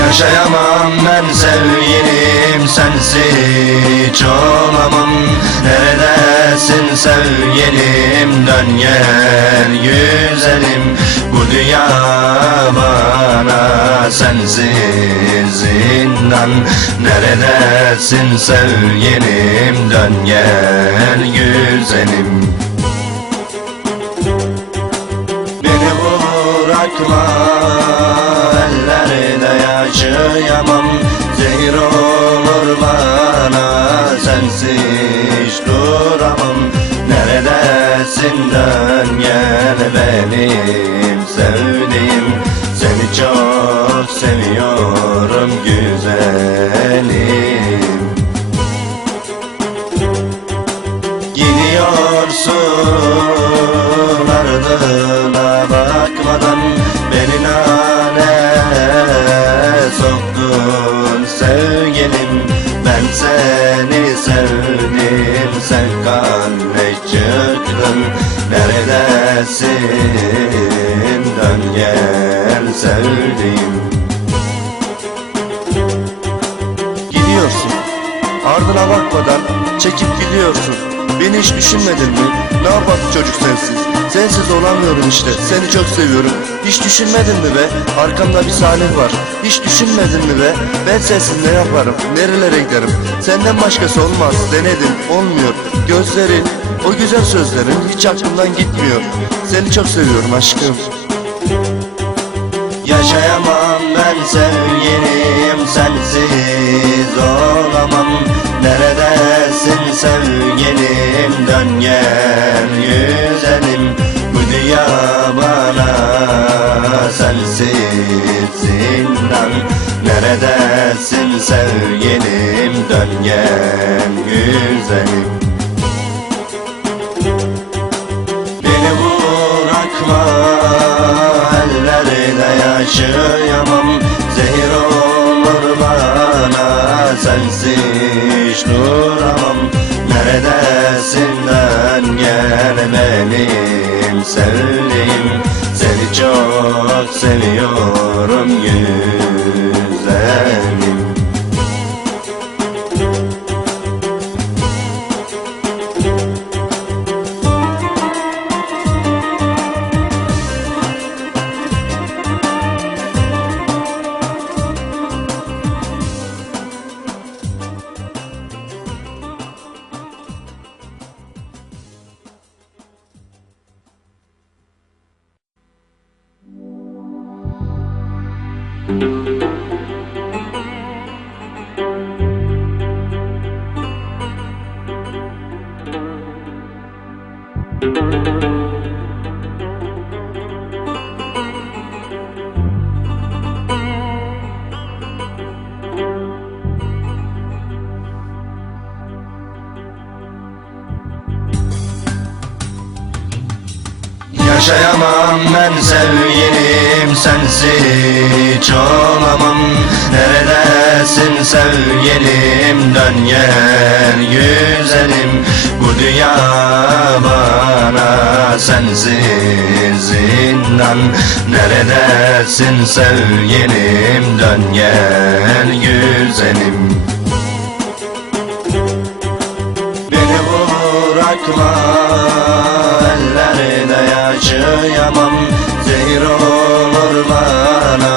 Yaşayamam ben sevgilim, sensiz olamam. Neredesin sevgilim, dön gel güzelim. Bu dünya bana sensiz zindan. Neredesin sevgilim, dön gel güzelim. Beni bırakma, ellerde yaşayamam. Zehir olur bana, sensiz duramam. Neredesin, dön gel benim sevdiğim. Seni çok seviyorum güzelim. Gidiyorsun ardına bakmadan, beni nane soktun sevgilim. Ben seni sevdim, sen kalbe çıktın. Neredesin, dön gel sevdiğim. Gidiyorsun, ardına bakmadan çekip gidiyorsun. Beni hiç düşünmedin mi? Ne yapalım çocuk sensiz? Sensiz olamıyorum işte, seni çok seviyorum. Hiç düşünmedin mi be? Arkamda bir Salih var. Hiç düşünmedin mi be? Ben sensiz ne yaparım? Nerelere giderim? Senden başkası olmaz, denedim, olmuyor. Gözlerin, o güzel sözlerin hiç aklımdan gitmiyor. Seni çok seviyorum aşkım. Yaşayamam ben sevgilim, sensiz olamam. Neredesin sevgilim, dön gel güzelim. Bu dünya bana sensiz zindan. Neredesin sevgilim, dön gel güzelim. Beni bırakma, ellerde yaşayamam. Zehir olur bana, sensiz duramam. Neredesin, dön gel benim sevdiğim. Seni çok seviyorum güzelim. Yaşayamam ben sevgilim, sensiz olamam. Neredesin sevgilim, dön gel güzelim. Bu dünya bana sensiz zindan. Neredesin sevgilim, dön gel güzelim. Beni bırakma, ellerde yaşayamam. Zehir olur bana,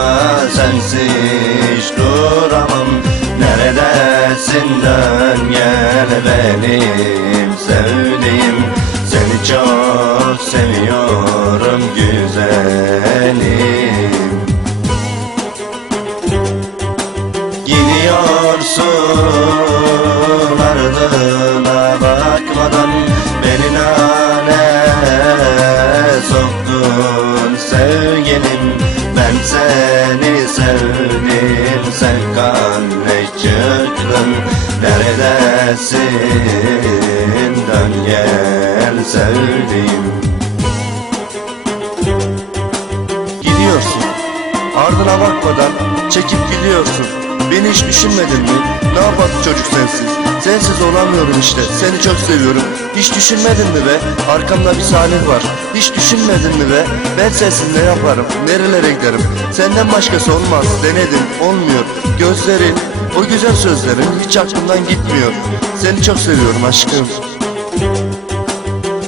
sensiz duramam. Neredesin, dön gel benim sevdiğim. Seni çok seviyorum güzelim. Gidiyorsun ardına bakmadan, beni nane soktun sevgilim. Ben seni sevdim, sen kal ne çıktın? Neredesin? Dön gel sevdiğim. Gidiyorsun, ardına bakmadan çekip gidiyorsun. Beni hiç düşünmedin mi? Ne yapalım çocuk sensiz? Sensiz olamıyorum işte, seni çok seviyorum. Hiç düşünmedin mi be? Arkamda bir Salih var. Hiç düşünmedin mi be? Ben sensiz ne yaparım? Nerelere giderim? Senden başkası olmaz. Denedim, olmuyor. Gözlerin, o güzel sözlerin hiç aklımdan gitmiyor. Seni çok seviyorum aşkım.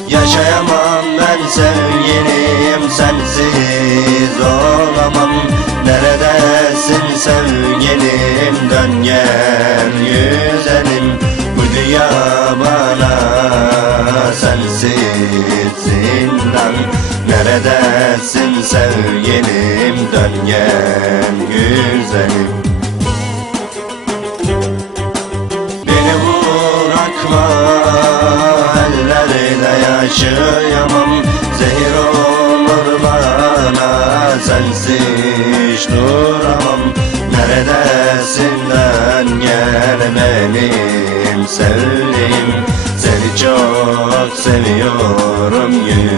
Yaşayamam ben sevgilim, sensiz olamam. Neredesin sevgilim? Dön gel güzelim. Bu dünya bana sensiz zindan. Neredesin sevgilim? Dön gel güzelim. Beni bırakma, ellerde yaşayamam. Zehir olur bana, sensiz duramam. Neredesin dön gel benim sevdiğim. Seni çok seviyorum güzelim.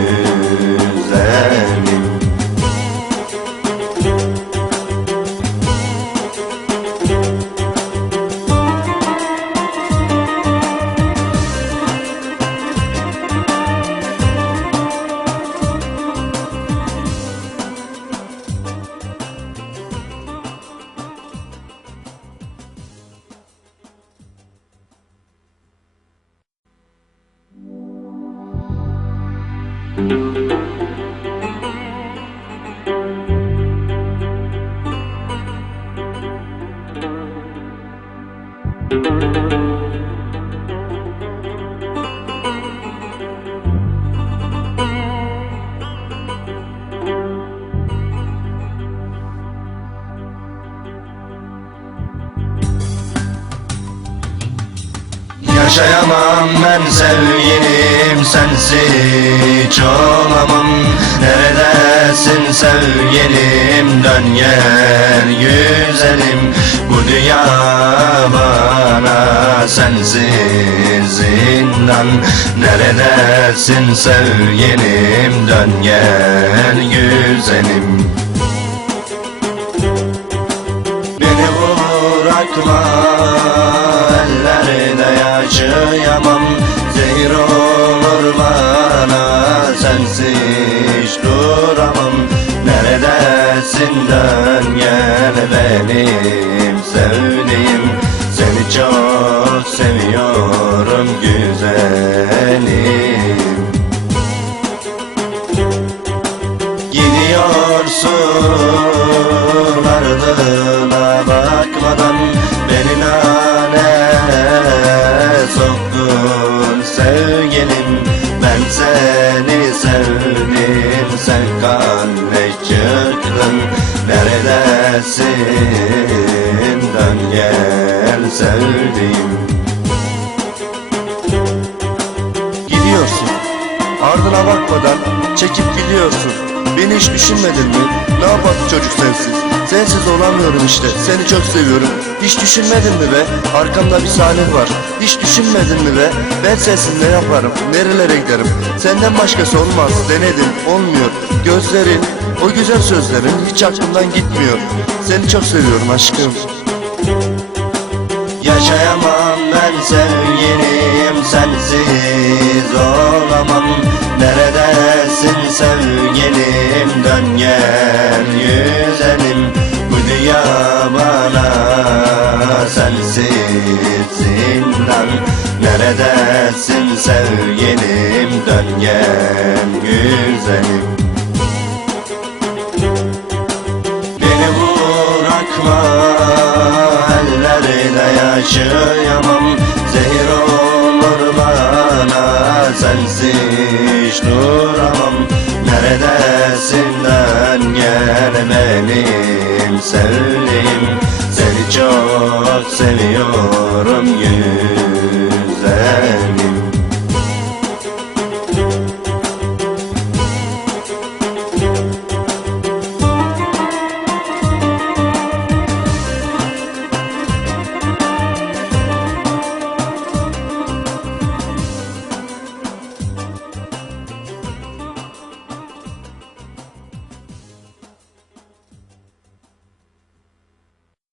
Yaşayamam ben sevgilim, sensiz olamam. Neredesin sevgilim? Dön gel güzelim. Bu dünya bana sensiz zindan. Neredesin sevgilim? Dön gel güzelim. Beni bırakma, ellerde yaşayamam. Zehir olur bana, sensiz duramam. Neredesin dön gel benim sevdiğim. Seni çok seviyorum güzelim. Gidiyorsun ardına bakmadan, beni nane soktun sevgilim. Ben seni sevdim, sen kanne çıktın. Neredesin dön gel sevdiğim. Gidiyorsun, ardına bakmadan çekip gidiyorsun. Beni hiç düşünmedin mi? Ne yapalım çocuk sensiz? Sensiz olamıyorum işte, seni çok seviyorum. Hiç düşünmedin mi be? Arkamda bir Salih var. Hiç düşünmedin mi be? Ben sensiz ne yaparım? Nerelere giderim? Senden başkası olmaz. Denedim, olmuyor. Gözlerin, o güzel sözlerin hiç aklımdan gitmiyor. Seni çok seviyorum aşkım. Yaşayamam ben sevgilim, sensiz olamam. Neredesin sevgilim? Dön gel güzelim. Bu dünya bana sensiz zindan. Neredesin sevgilim? Dön gel güzelim. Beni bırakma, ellerde yaşayamam. Zehir olur bana, sensiz duramam. Neredesin dön gel benim sevdiğim. Seni çok seviyorum